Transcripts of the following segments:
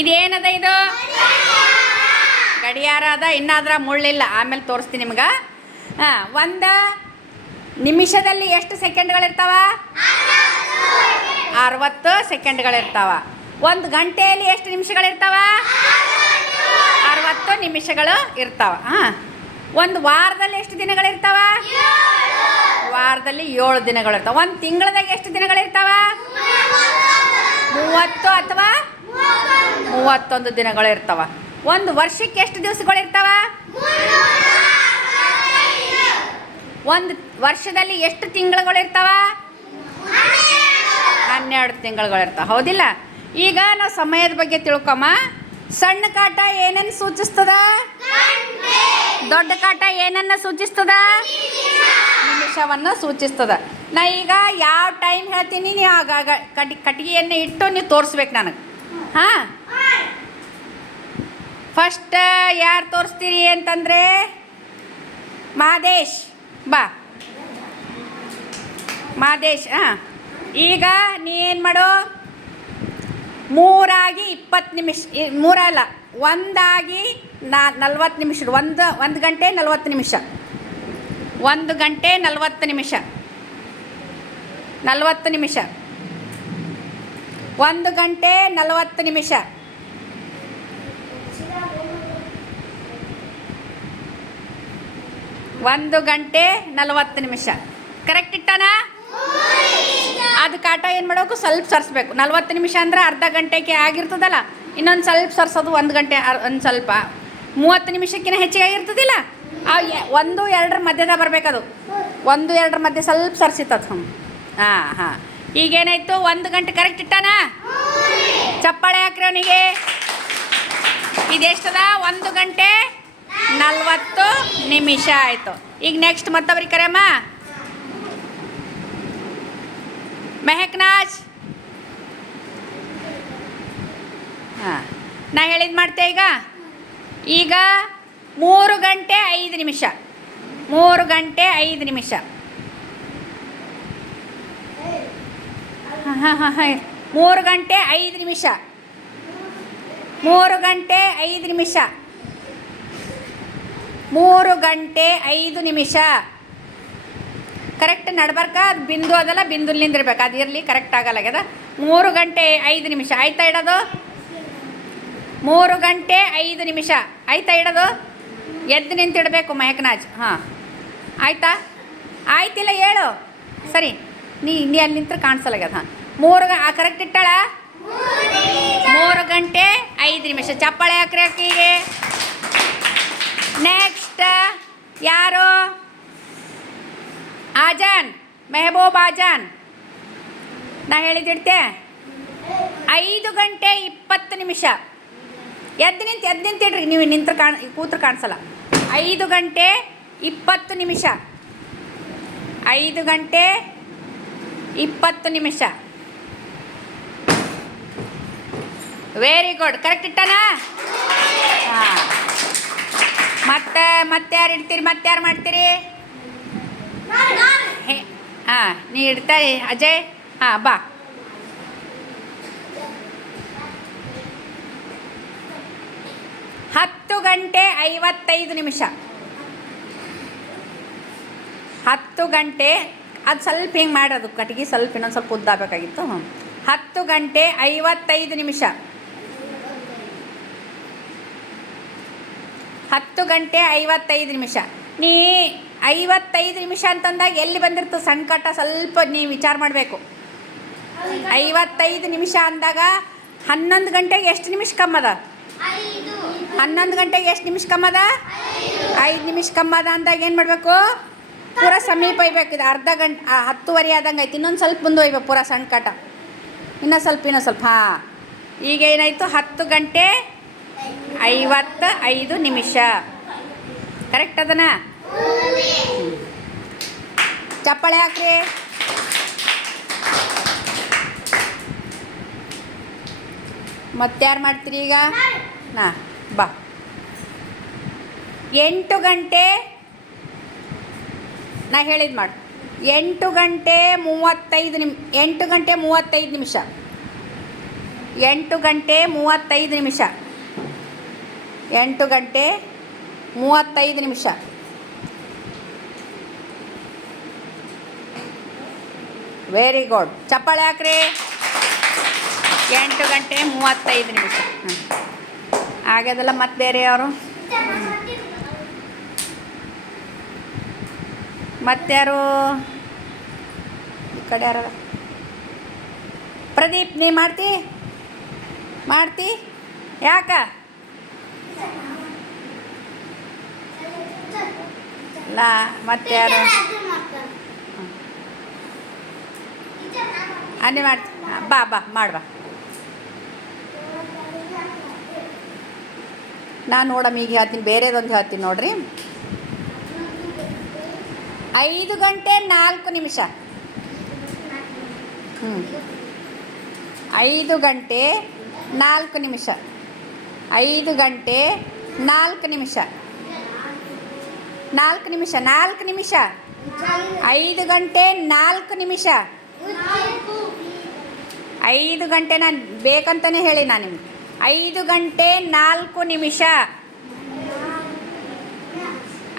ಇದೇನದ ಇದು? ಗಡಿಯಾರ ಅದ. ಇನ್ನಾದ್ರ ಮುಳ್ಳಿಲ್ಲ, ಆಮೇಲೆ ತೋರಿಸ್ತೀನಿ ನಿಮ್ಗೆ. ಒಂದು ನಿಮಿಷದಲ್ಲಿ ಎಷ್ಟು ಸೆಕೆಂಡ್ಗಳಿರ್ತಾವ? 60 ಸೆಕೆಂಡ್ಗಳಿರ್ತಾವ. ಒಂದು ಗಂಟೆಯಲ್ಲಿ ಎಷ್ಟು ನಿಮಿಷಗಳಿರ್ತಾವ? 60 ನಿಮಿಷಗಳು ಇರ್ತಾವ. ಒಂದು ವಾರದಲ್ಲಿ ಎಷ್ಟು ದಿನಗಳಿರ್ತಾವ? ವಾರದಲ್ಲಿ 7 ದಿನಗಳಿರ್ತಾವ. ಒಂದು ತಿಂಗಳದಾಗ ಎಷ್ಟು ದಿನಗಳಿರ್ತಾವ? 30 ಅಥವಾ 31 ದಿನಗಳಿರ್ತಾವ. ಒಂದು ವರ್ಷಕ್ಕೆ ಎಷ್ಟು ದಿವಸಗಳಿರ್ತಾವ? ಒಂದು ವರ್ಷದಲ್ಲಿ ಎಷ್ಟು ತಿಂಗಳುಗಳಿರ್ತಾವ? 12 ತಿಂಗಳುಗಳಿರ್ತಾವ. ಹೌದಿಲ್ಲ? ಈಗ ನಾವು ಸಮಯದ ಬಗ್ಗೆ ತಿಳ್ಕೊಮ್ಮ. ಸಣ್ಣ ಕಾಟ ಏನನ್ನು ಸೂಚಿಸ್ತದ? ದೊಡ್ಡ ಕಾಟ ಏನನ್ನು ಸೂಚಿಸ್ತದ? ನಿಮಿಷವನ್ನು ಸೂಚಿಸ್ತದ. ನಾ ಈಗ ಯಾವ ಟೈಮ್ ಹೇಳ್ತೀನಿ, ನೀವು ಆಗಾಗ ಕಟ್ಟಿಗೆಯನ್ನು ಇಟ್ಟು ನೀವು ತೋರಿಸ್ಬೇಕು ನನಗೆ. ಫಸ್ಟ್ ಯಾರು ತೋರಿಸ್ತೀರಿ ಅಂತಂದರೆ ಮಾದೇಶ್ ಬಾ. ಮಾದೇಶ್ ಈಗ ನೀ ಏನು ಮಾಡು, 3 20 ನಿಮಿಷ, 3 1 40 ನಿಮಿಷ. ಒಂದು ಗಂಟೆ 40 ನಿಮಿಷ. 1 ಗಂಟೆ 40 ನಿಮಿಷ. 40 ನಿಮಿಷ. 1 ಗಂಟೆ 40 ನಿಮಿಷ. 1 ಗಂಟೆ 40 ನಿಮಿಷ. ಕರೆಕ್ಟ್ ಇಟ್ಟಾನ? ಅದು ಕಾಟ ಏನು ಮಾಡಬೇಕು, ಸ್ವಲ್ಪ ಸರಿಸ್ಬೇಕು. 40 ನಿಮಿಷ ಅಂದ್ರೆ ಅರ್ಧ ಗಂಟೆಗೆ ಆಗಿರ್ತದಲ್ಲ, ಇನ್ನೊಂದು ಸ್ವಲ್ಪ ಸರಿಸೋದು 1 ಗಂಟೆ, ಒಂದು ಸ್ವಲ್ಪ 30 ನಿಮಿಷಕ್ಕಿಂತ ಹೆಚ್ಚಿಗೆ ಆಗಿರ್ತದಿಲ್ಲ, 1 2 ಮಧ್ಯದಾಗ ಬರಬೇಕದು. 1 2 ಮಧ್ಯೆ ಸ್ವಲ್ಪ ಸರಿಸಿತ್ತದು. ಈಗೇನಾಯ್ತು? 1 ಗಂಟೆ ಕರೆಕ್ಟ್ ಇಟ್ಟಾನ? ಚಪ್ಪಾಳೆ ಹಾಕ್ರಿ ಅವನಿಗೆ. ಇದೆಷ್ಟದ? 1 ಗಂಟೆ 40 ನಿಮಿಷ ಆಯಿತು. ಈಗ ನೆಕ್ಸ್ಟ್ ಮತ್ತೊಬ್ರಿಗೆ ಕರೆಯಮ್ಮ. ಮೆಹಕ್ನಾಜ್, ನಾ ಹೇಳಿದ್ದು ಮಾಡ್ತೆ ಈಗ 3 ಗಂಟೆ 5 ನಿಮಿಷ. 3 ಗಂಟೆ 5 ನಿಮಿಷ. 3 ಗಂಟೆ 5 ನಿಮಿಷ. 3 ಗಂಟೆ 5 ನಿಮಿಷ. 3 ಗಂಟೆ 5 ನಿಮಿಷ. ಕರೆಕ್ಟ್ ನಡ್ಬರ್ಕ, ಅದು ಬಿಂದು ಅದಲ್ಲ, ಬಿಂದುಲ್ ನಿಂದಿರ್ಬೇಕು. ಅದು ಇರಲಿ, ಕರೆಕ್ಟ್ ಆಗಲ್ಲಾಗ್ಯದ. 3 ಗಂಟೆ 5 ನಿಮಿಷ ಆಯ್ತಾ ಇಡೋದು? 3 ಗಂಟೆ 5 ನಿಮಿಷ ಆಯ್ತಾ ಇಡೋದು? ಎದ್ದು ನಿಂತಿಡಬೇಕು ಮೆಹಕ್ನಾಜ್. ಆಯ್ತಾ? ಆಯ್ತಿಲ್ಲ ಹೇಳು. ಸರಿ, ನೀ ಅಲ್ಲಿ ನಿಂತ್ರೆ ಕಾಣಿಸಲ್ಲಾಗ್ಯದ. 3 ಕರೆಕ್ಟ್ ಇಟ್ಟಾಳ? 3 ಗಂಟೆ 5 ನಿಮಿಷ. ಚಪ್ಪಾಳೆ ಹಾಕ್ರಿ ಅಕ್ಕಿಗೆ. ನೆಕ್ಸ್ಟ್ ಯಾರು? ಆಜಾನ್, ಮೆಹಬೂಬ್ ಆಜಾನ್. ನಾ ಹೇಳಿದಿಡ್ತೆ 5 ಗಂಟೆ 20 ನಿಮಿಷ. ಎದ್ದು ನಿಂತಿಡ್ರಿ. ನೀವು ನಿಂತ್ರೆ ಕೂತ್ರೆ ಕಾಣಿಸಲ್ಲ. 5 ಗಂಟೆ 20 ನಿಮಿಷ. 5 ಗಂಟೆ 20 ನಿಮಿಷ. ವೆರಿ ಗುಡ್, ಕರೆಕ್ಟ್ ಇಟ್ಟಾನ? ಮತ್ತೆ ಯಾರು ಇಡ್ತೀರಿ? ಮತ್ತೆ ಯಾರು ಮಾಡ್ತೀರಿ? ನೀ ಇಡ್ತಾ ಅಜಯ್. ಬಾ. ಹತ್ತು ಗಂಟೆ 55 ನಿಮಿಷ. 10 ಗಂಟೆ, ಅದು ಸ್ವಲ್ಪ ಹಿಂಗೆ ಮಾಡೋದು ಕಟ್ಟಿಗೆ, ಸ್ವಲ್ಪ ಇನ್ನೊಂದು ಸ್ವಲ್ಪ ಉದ್ದಾಗಬೇಕಾಗಿತ್ತು. 10 ಗಂಟೆ 55 ನಿಮಿಷ. 10 ಗಂಟೆ 55 ನಿಮಿಷ. ನೀ 55 ನಿಮಿಷ ಅಂತಂದಾಗ ಎಲ್ಲಿ ಬಂದಿರ್ತದೆ ಸಣ್ಣ ಕಾಟ? ಸ್ವಲ್ಪ ನೀವು ವಿಚಾರ ಮಾಡಬೇಕು. 55 ನಿಮಿಷ ಅಂದಾಗ 11 ಗಂಟೆಗೆ ಎಷ್ಟು ನಿಮಿಷ ಕಮ್ಮದ? 11 ಗಂಟೆಗೆ ಎಷ್ಟು ನಿಮಿಷ ಕಮ್ಮದ? 5 ನಿಮಿಷ ಕಮ್ಮದ ಅಂದಾಗ ಏನು ಮಾಡಬೇಕು? ಪೂರ ಸಮೀಪ ಒಯ್ಬೇಕು. ಇದು ಅರ್ಧ ಗಂಟೆ 10:30 ಆದಂಗೆ ಆಯ್ತು. ಇನ್ನೊಂದು ಸ್ವಲ್ಪ ಮುಂದೆ ಒಯ್ಬೇಕು ಪೂರ ಸಣ್ಣ ಕಾಟ. ಇನ್ನೂ ಸ್ವಲ್ಪ. ಈಗ ಏನಾಯಿತು? 10 ಗಂಟೆ 55 ನಿಮಿಷ. ಕರೆಕ್ಟ್ ಅದನಾ? ಚಪ್ಪಾಳೆ ಹಾಕ್ರಿ. ಮತ್ತಾರು ಮಾಡ್ತೀರಿ ಈಗ? ಬಾ. 8 ಗಂಟೆ, ನಾ ಹೇಳಿದ್ದು ಮಾಡು. 8 ಗಂಟೆ 35 ನಿಮಿಷ. 8 ಗಂಟೆ 35 ನಿಮಿಷ. 8 ಗಂಟೆ 35 ನಿಮಿಷ. 8 ಗಂಟೆ 35 ನಿಮಿಷ. Very good. ಚಪ್ಪಾಳೆ ಹಾಕ್ರಿ. 8 ಗಂಟೆ 35 ನಿಮಿಷ. ಆಗ್ಯದಲ್ಲ. ಮತ್ತೆ ಬೇರೆ ಅವರು ಮತ್ತಾರು ಈ ಕಡೆ ಯಾರ? ಪ್ರದೀಪ್, ನೀ ಮಾಡ್ತಿ ಯಾಕ? ಇಲ್ಲ. ಮತ್ತೆ ಯಾರು? ಅನ್ನಿ ಮಾಡ್ತಿ. ಬಾ ಮಾಡ್ಬಾ. ನಾನು ನೋಡಮ್ಮ ಈಗ ಹೇಳ್ತೀನಿ, ಬೇರೆದೊಂದು ಹೇಳ್ತೀನಿ ನೋಡ್ರಿ. 5 ಗಂಟೆ 4 ನಿಮಿಷ. 5 ಗಂಟೆ 4 ನಿಮಿಷ. 5 ಗಂಟೆ 4 ನಿಮಿಷ. 4 ನಿಮಿಷ. 4 ನಿಮಿಷ. 5 ಗಂಟೆ 4 ನಿಮಿಷ. 5 ಗಂಟೆ ನಾನು ಬೇಕಂತಲೇ ಹೇಳಿ ನಾನು ನಿಮ್ಗೆ. 5 ಗಂಟೆ 4 ನಿಮಿಷ.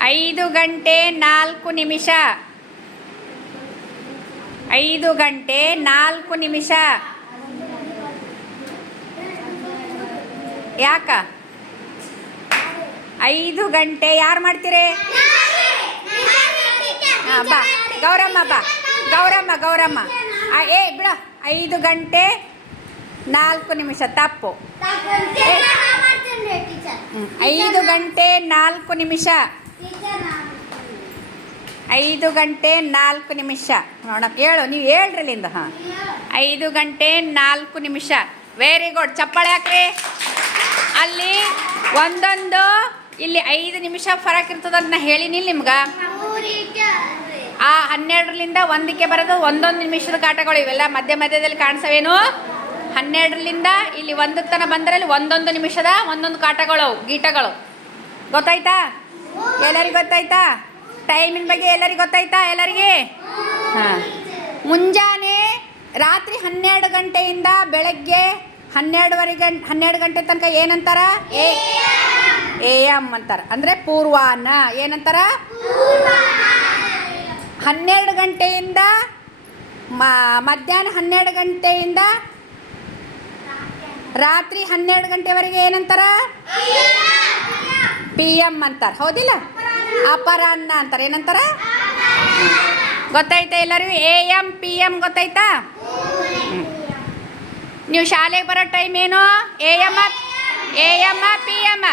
5 ಗಂಟೆ 4 ನಿಮಿಷ. 5 ಗಂಟೆ 4 ನಿಮಿಷ. ಯಾಕ 5 ಗಂಟೆ ಯಾರು ಮಾಡ್ತೀರಿ? ಹಾಂ, ಬಾ ಗೌರಮ್ಮ, ಬಾ ಗೌರಮ್ಮ. ಬಿಡ. 5 ಗಂಟೆ 4 ನಿಮಿಷ ತಪ್ಪು. 5 ಗಂಟೆ 4 ನಿಮಿಷ. 5 ಗಂಟೆ 4 ನಿಮಿಷ. ನೋಡಮ್ಮ ಹೇಳು, ನೀವು ಹೇಳ್ರಲ್ಲಿಂದ. ಹಾಂ, 5 ಗಂಟೆ 4 ನಿಮಿಷ. Very good. ಚಪ್ಪಾಳೆ ಹಾಕ್ರಿ. ಅಲ್ಲಿ ಒಂದೊಂದು ಇಲ್ಲಿ 5 ನಿಮಿಷ ಫರಕ್ ಇರ್ತದಂತ ನಾ ಹೇಳಿನಿಲ್ಲ ನಿಮ್ಗೆ. ಆ 12ರಿಂದ 1ಕ್ಕೆ ಬರೋದು ಒಂದೊಂದು ನಿಮಿಷದ ಕಾಟಗಳು ಇವೆಲ್ಲ ಮಧ್ಯದಲ್ಲಿ ಕಾಣಿಸವೇನು? 12ರಿಂದ ಇಲ್ಲಿ 1 ತನಕ ಬಂದರೆ ಒಂದೊಂದು ನಿಮಿಷದ ಒಂದೊಂದು ಕಾಟಗಳು, ಗೀಟಗಳು. ಗೊತ್ತಾಯ್ತಾ? ಎಲ್ಲರಿಗೂ ಗೊತ್ತಾಯ್ತಾ? ಟೈಮಿನ ಬಗ್ಗೆ ಎಲ್ಲರಿಗೂ ಗೊತ್ತಾಯ್ತಾ? ಎಲ್ಲರಿಗೆ? ಹಾಂ. ಮುಂಜಾನೆ ರಾತ್ರಿ 12 ಗಂಟೆಯಿಂದ ಬೆಳಗ್ಗೆ 12 ಗಂಟೆ ತನಕ ಏನಂತಾರ? AM ಅಂತಾರೆ. ಅಂದರೆ ಪೂರ್ವಾಹ್ನ. ಏನಂತಾರ? 12 ಗಂಟೆಯಿಂದ ಮಧ್ಯಾಹ್ನ 12 ಗಂಟೆಯಿಂದ ರಾತ್ರಿ 12 ಗಂಟೆವರೆಗೆ ಏನಂತಾರ? PM ಅಂತಾರೆ. ಹೌದಿಲ್ಲ? ಅಪರಾಹ್ನ ಅಂತಾರೆ. ಏನಂತಾರ? ಗೊತ್ತಾಯ್ತಾ ಎಲ್ಲರಿಗೂ? AM PM ಗೊತ್ತಾಯ್ತಾ? ನೀವು ಶಾಲೆಗೆ ಬರೋ ಟೈಮ್ ಏನು? AM PM?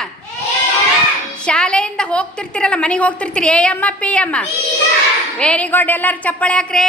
ಶಾಲೆಯಿಂದ ಹೋಗ್ತಿರ್ತೀರಲ್ಲ, ಮನೆಗೆ ಹೋಗ್ತಿರ್ತೀರಿ. AM PM? Very good. ಎಲ್ಲರೂ ಚಪ್ಪಾಳೆ ಹಾಕ್ರಿ.